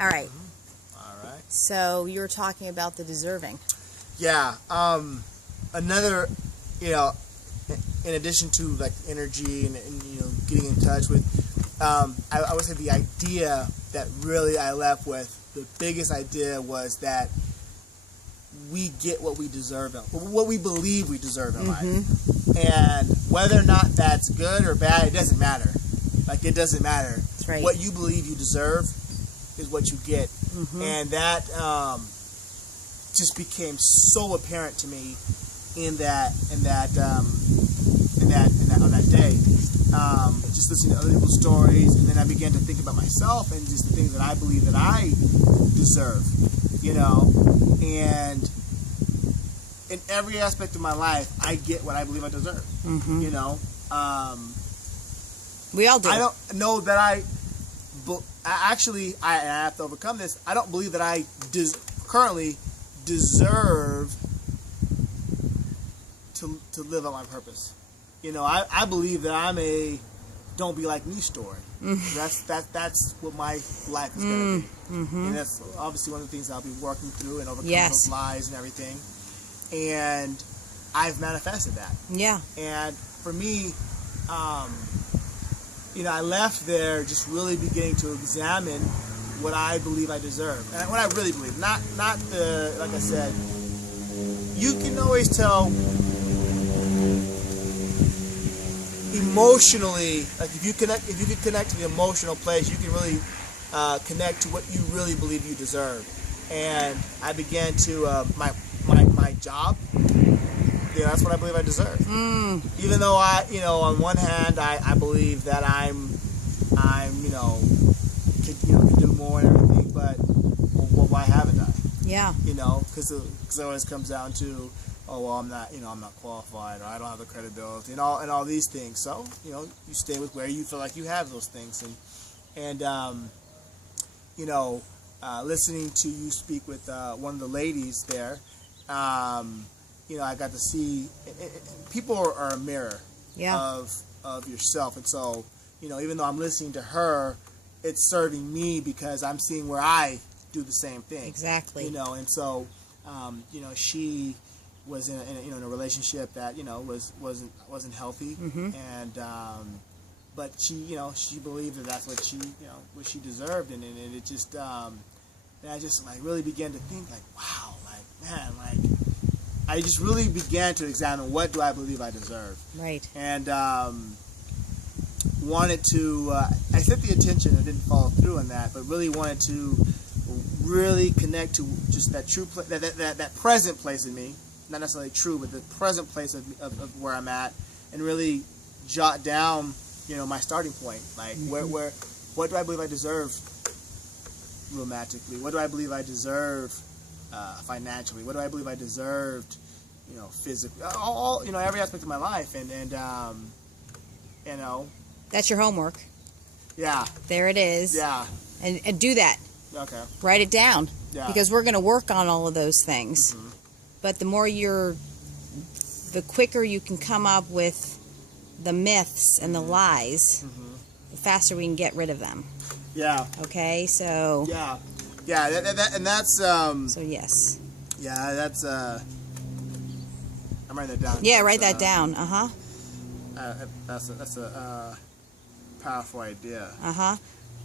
All right. All right. So you were talking about the deserving. Yeah. Another, in addition to like energy and getting in touch with, I would say the idea that really I left with, the biggest idea was that we get what we deserve, what we believe we deserve in life. And whether or not that's good or bad, it doesn't matter. Like, it doesn't matter. That's right. What you believe you deserve is what you get. And that just became so apparent to me on that day. Just listening to other people's stories, and then I began to think about myself and just the things that I believe that I deserve, and in every aspect of my life, I get what I believe I deserve, We all do. I don't know that I have to overcome this. I don't believe that I currently deserve to live out my purpose. I believe that I'm a don't be like me story. That's what my life is going to be. And that's obviously one of the things I'll be working through and overcoming those lies and everything. And I've manifested that. Yeah. And for me, I left there just really beginning to examine what I believe I deserve. And what I really believe. Not the, like I said, you can always tell emotionally, like if you can connect to the emotional place, you can really connect to what you really believe you deserve. And I began to my job. Yeah, that's what I believe I deserve. Even though on one hand, I believe that I'm could do more and everything, but why haven't I? Yeah. Because it always comes down to, oh well, I'm not qualified, or I don't have the credibility, and all these things. So you stay with where you feel like you have those things, and listening to you speak with one of the ladies there, I got to see people are a mirror of yourself, and so even though I'm listening to her, it's serving me because I'm seeing where I do the same thing. Exactly. And so she was in a relationship that wasn't healthy, and but she believed that that's what she deserved, and it just and I just really began to think wow, man, I just really began to examine what do I believe I deserve, right, and wanted to I set the intention and didn't follow through on that, but really wanted to really connect to just that true that present place in me. Not necessarily true, but the present place of where I'm at, and really jot down, my starting point. What do I believe I deserve romantically? What do I believe I deserve financially? What do I believe I deserved, physically? All every aspect of my life, and that's your homework. Yeah. There it is. Yeah. And do that. Okay. Write it down. Yeah. Because we're going to work on all of those things. But the quicker you can come up with the myths and the lies, the faster we can get rid of them. Yeah. Okay, so. Yeah. Yeah, and that's. So yes. Yeah, that's. I'm writing that down. Yeah, write that down. That's a powerful idea.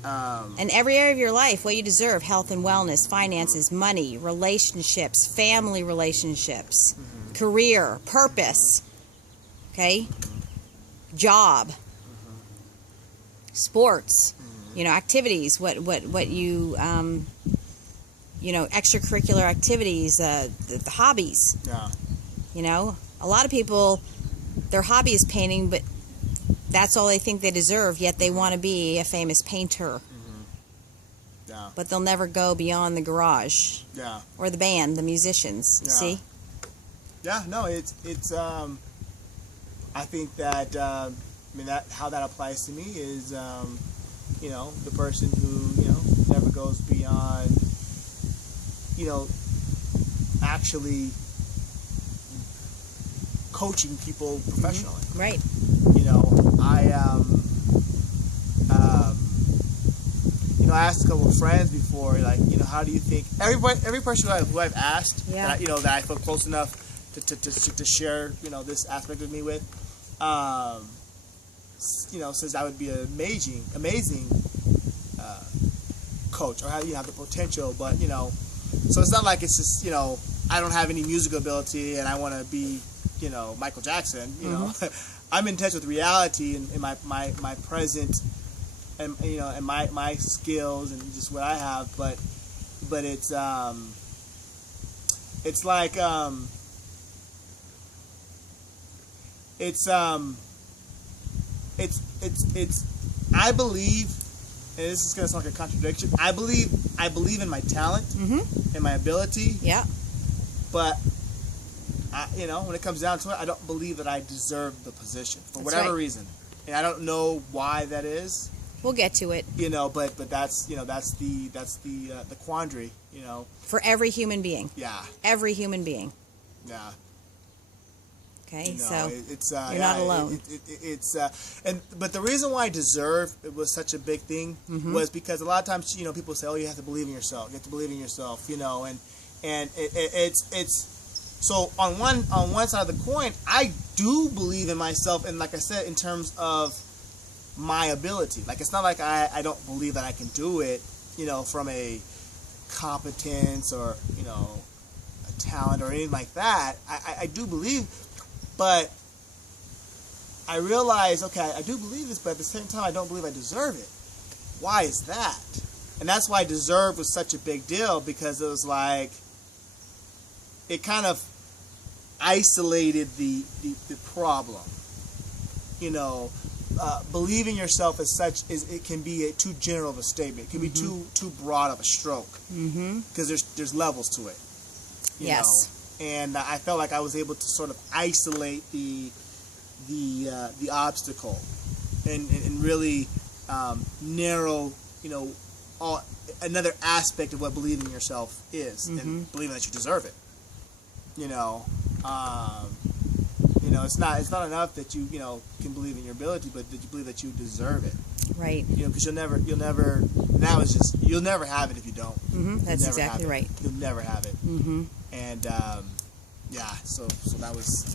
And every area of your life, what you deserve: health and wellness, finances, money, relationships, family relationships, career, purpose, okay, job, sports, activities, what you, extracurricular activities, the hobbies. Yeah. A lot of people, their hobby is painting, but that's all they think they deserve, yet they want to be a famous painter. Yeah. But they'll never go beyond the garage. Yeah. Or the band, the musicians. Yeah. See? Yeah, no, it's I think that that how that applies to me is the person who never goes beyond actually coaching people professionally. Right. I asked a couple of friends before, like, how do you think every person who I've asked, that that I feel close enough to share, this aspect of me with, says I would be an amazing coach, or have the potential, but so it's not like it's just I don't have any musical ability and I want to be Michael Jackson. I'm in touch with reality and my present and and my skills and just what I have, but it's like I believe, and this is going to sound like a contradiction, I believe in my talent and my ability. Yeah. But when it comes down to it, I don't believe that I deserve the position for whatever reason, and I don't know why that is. We'll get to it. But that's the quandary. For every human being. Yeah. Every human being. Yeah. Okay, so it's you're not alone. But the reason why deserve it was such a big thing was because a lot of times people say, oh, you have to believe in yourself. You have to believe in yourself. And it's so on one side of the coin, I do believe in myself, and like I said, in terms of my ability. Like, it's not like I don't believe that I can do it, from a competence or a talent or anything like that. I do believe, but I realize, okay, I do believe this, but at the same time, I don't believe I deserve it. Why is that? And that's why deserve was such a big deal, because it was like, it kind of isolated the problem. Believing yourself as such it can be too general of a statement. It can be too broad of a stroke. Because there's levels to it. You know? And I felt like I was able to sort of isolate the obstacle and really narrow another aspect of what believing in yourself is, and believing that you deserve it. It's not enough that you can believe in your ability, but that you believe that you deserve it. Right. Because you'll never have it if you don't. That's exactly right. You'll never have it. And so that was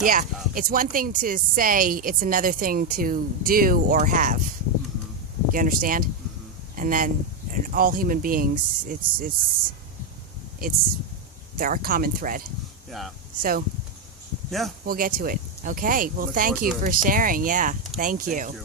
it's one thing to say, it's another thing to do or have. Do you understand? And then all human beings, it's they're a common thread. Yeah. So yeah, we'll get to it. Okay. Well, thank you for sharing. Yeah. Thank you.